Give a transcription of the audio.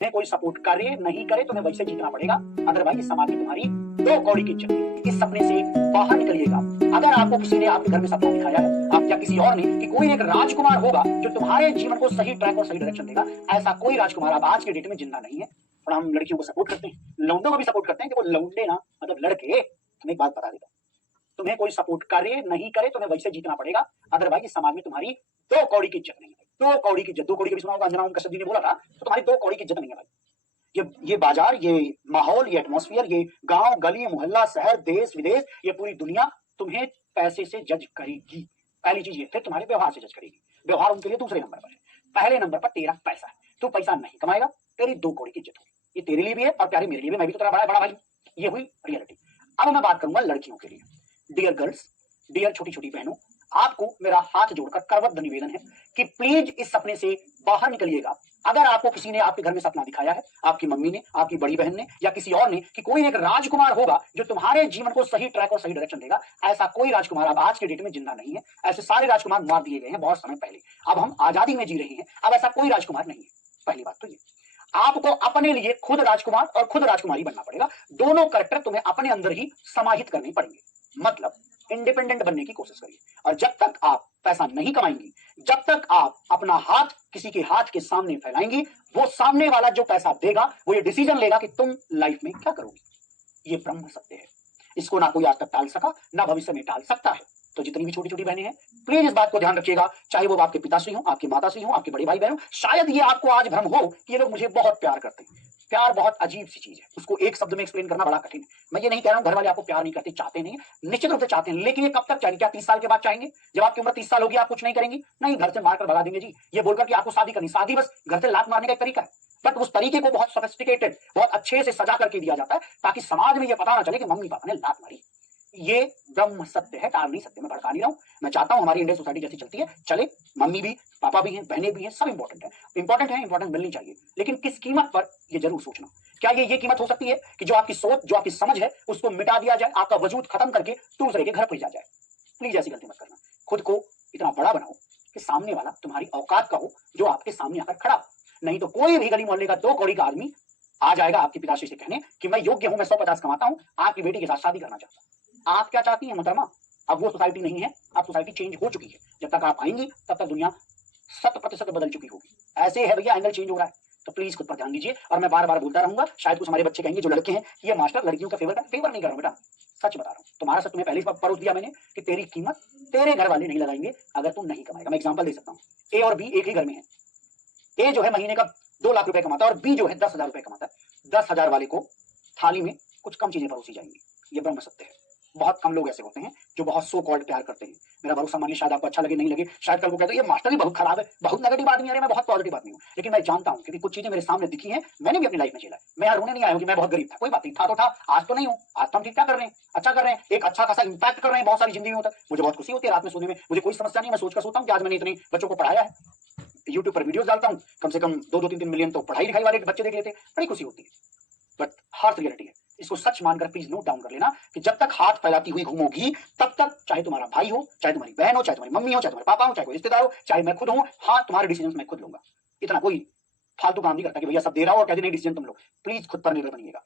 में कोई सपोर्ट करे नहीं करे तुम्हें वैसे जीतना पड़ेगा, अदरवाइज समाज में तुम्हारी दो कौड़ी की इज्जत नहीं। इस सपने से बाहर निकलिएगा। अगर आपको किसी ने आपके घर में सपना दिखाया है, आप या किसी और ने, कि कोई एक राजकुमार होगा जो तुम्हारे जीवन को सही ट्रैक और सही डायरेक्शन देगा, ऐसा कोई राजकुमार अब आज के डेट में जिंदा नहीं है। और हम लड़कियों को सपोर्ट करते हैं, लौंडों को भी सपोर्ट करते हैं कि वो लौंडे ना, मतलब लड़के। तुम्हें एक बात बता देता हूं, तुम्हें कोई सपोर्ट करे नहीं करे तुम्हें वैसे जीतना पड़ेगा, अदरवाइज समाज में तुम्हारी दो कौड़ी की इज्जत नहीं है। दो कौड़ी की इज्जत, दो कौड़ी की भी सुना होगा, अंजना ओम कश्यप जी ने बोला था, तो तुम्हारी दो कौड़ी की इज्जत नहीं है भाई। ये बाजार, ये माहौल, ये एटमॉस्फेयर, ये गांव गली मोहल्ला शहर देश विदेश, ये पूरी दुनिया तुम्हें पैसे से जज करेगी। पहली चीज ये, फिर तुम्हारे व्यवहार से जज करेगी। व्यवहार उनके लिए दूसरे नंबर पर है, पहले नंबर पर तेरा पैसा है। तू पैसा नहीं कमाएगा, तेरी दो कौड़ी की इज्जत होगी। ये तेरे लिए भी है और प्यारे मेरे लिए भी, मैं भी तो तेरा बड़ा बड़ा भाई। ये हुई रियलिटी। अब मैं बात करूंगा लड़कियों के लिए। डियर गर्ल्स, डियर छोटी छोटी बहनों, आपको मेरा हाथ जोड़कर करबद्ध निवेदन है कि प्लीज इस सपने से बाहर निकलिएगा। अगर आपको किसी ने आपके घर में सपना दिखाया है, आपकी मम्मी ने, आपकी बड़ी बहन ने या किसी और ने, कि कोई एक राजकुमार होगा जो तुम्हारे जीवन को सही ट्रैक और सही डायरेक्शन देगा, ऐसा कोई राजकुमार अब आज के डेट में जिंदा नहीं है। ऐसे सारे राजकुमार मार दिए गए हैं बहुत समय पहले। अब हम आजादी में जी रहे हैं, अब ऐसा कोई राजकुमार नहीं है। पहली बात तो ये, आपको अपने लिए खुद राजकुमार और खुद राजकुमारी बनना पड़ेगा। दोनों कैरेक्टर तुम्हें अपने अंदर ही समाहित करने पड़ेंगे। मतलब इंडिपेंडेंट बनने की कोशिश करिए। और जब तक आप पैसा नहीं कमाएंगी, जब तक आप अपना हाथ किसी के हाथ के सामने फैलाएंगी, वो सामने वाला जो पैसा देगा वो ये डिसीजन लेगा कि तुम लाइफ में क्या करोगी। ये ब्रह्म सत्य है, इसको ना कोई आज तक टाल सका, ना भविष्य में टाल सकता है। तो जितनी भी छोटी छोटी बहनें हैं, प्लीज इस बात को ध्यान रखिएगा, चाहे वो आपके पिताश्री हो, आपकी माताश्री हो, आपके बड़े भाई बहन हो। शायद ये आपको आज भ्रम हो कि ये लोग मुझे बहुत प्यार करते हैं। प्यार बहुत अजीब सी चीज है, उसको एक शब्द में एक्सप्लेन करना बड़ा कठिन है। मैं ये नहीं कह रहा हूं घर वाले आपको प्यार नहीं करते, चाहते नहीं, निश्चित रूप से चाहते हैं, लेकिन ये कब तक चाहेंगे? क्या 30 साल के बाद चाहेंगे? जब आपकी उम्र 30 साल होगी आप कुछ नहीं करेंगी? नहीं, घर से मारकर भगा देंगे जी, ये बोलकर कि आपको शादी करनी। शादी बस घर से लात मारने का एक तरीका है, बट उस तरीके को बहुत सोफिस्टिकेटेड, बहुत अच्छे से सजा करके दिया जाता है ताकि समाज में ये पता ना चले कि मम्मी पापा ने लात मारी। ये ब्रह्म सत्य है, टाल नहीं सकते। मैं भड़का नहीं रहा हूं, मैं चाहता हूं हमारी इंडियन सोसाइटी जैसी चलती है चले। मम्मी भी, पापा भी हैं, बहनें भी हैं, सब इंपॉर्टेंट है, इंपॉर्टेंट मिलनी चाहिए, लेकिन किस कीमत पर ये जरूर सोचना। क्या ये कीमत हो सकती है कि जो आपकी सोच, जो आपकी समझ है, उसको मिटा दिया जाए, आपका वजूद खत्म करके दूसरे के घर भेजा जाए? प्लीज ऐसी गलती मत करना। खुद को इतना बड़ा बनाओ कि सामने वाला तुम्हारी औकात का हो, जो आपके सामने आकर खड़ा हो। नहीं तो कोई भी गली मोहल्ले का दो कौड़ी का आदमी आ जाएगा आपके पिताश्री से कहने कि मैं योग्य हूं, मैं 150 कमाता हूं, आपकी बेटी के साथ शादी करना चाहता हूं। आप क्या चाहती हैं मोहतरमा? अब वो सोसाइटी नहीं है, अब सोसाइटी चेंज हो चुकी है। जब तक आप आएंगी तब तक दुनिया 100% बदल चुकी होगी। ऐसे है भैया, एंगल चेंज हो रहा है। तो प्लीज खुद पर ध्यान दीजिए। और मैं बार बार बोलता रहूंगा, शायद कुछ हमारे बच्चे कहेंगे जो लड़के हैं, ये मास्टर लड़कियों का फेवर नहीं कर रहा हूं बेटा, सच बता रहा हूं। तुम्हारा सच तुम्हें पहले ही परोस दिया मैंने कि तेरी कीमत तेरे घर वाले नहीं लगाएंगे अगर तुम नहीं कमाएगा। मैं एग्जांपल दे सकता हूँ, ए और बी एक ही घर में है। ए जो है महीने का 2 लाख रुपए कमाता है और बी जो है 10,000 रुपए कमाता है। 10,000 वाले को थाली में कुछ कम चीजें परोसी जाएंगी। ये ब्रह्म सत्य है। बहुत कम लोग ऐसे होते हैं जो बहुत सो कॉल्ड प्यार करते हैं। मेरा भरोसा मानिए, शायद आपको अच्छा लगे नहीं लगे, शायद कल को कहते ये मास्टर ही बहुत खराब है, बहुत नेगेटिव आदमी है। मैं बहुत पॉजिटिव आदमी हूँ, लेकिन मैं जानता हूँ क्योंकि कुछ चीजें मेरे सामने दिखी हैं, मैंने भी अपनी लाइफ में झेला है। मैं यहाँ रोने नहीं आया हूँ कि मैं बहुत गरीब था, कोई बात नहीं, था तो था, आज तो नहीं हूँ। आज तो हम ठीक ठाक कर रहे हैं, अच्छा कर रहे हैं, एक अच्छा खासा इंपैक्ट कर रहे हैं बहुत सारी जिंदगी में। होता है मुझे बहुत खुशी होती है रात में सोने में, मुझे कोई समस्या नहीं। मैं सोचकर सोता हूँ कि आज मैंने इतने बच्चों को पढ़ाया है, यूट्यूब पर वीडियोस डालता हूँ, कम से कम 2-3 मिलियन तो पढ़ाई लिखाई वाले बच्चे देख लेते हैं, बड़ी खुशी होती है। बट हार्श रियलिटी है, इसको सच मानकर प्लीज नोट डाउन कर लेना कि जब तक हाथ फैलाती हुई घूमोगी, तब तक चाहे तुम्हारा भाई हो, चाहे तुम्हारी बहन हो, चाहे तुम्हारी मम्मी हो, चाहे तुम्हारे पापा हो, चाहे कोई रिश्तेदार हो, चाहे मैं खुद हूं, हाँ तुम्हारे डिसीजन मैं खुद लूंगा। इतना कोई फालतू काम नहीं करता कि भैया सब दे रहा हो और कहते नहीं डिसीजन तुम लो। प्लीज खुद पर निर्भर बनिएगा।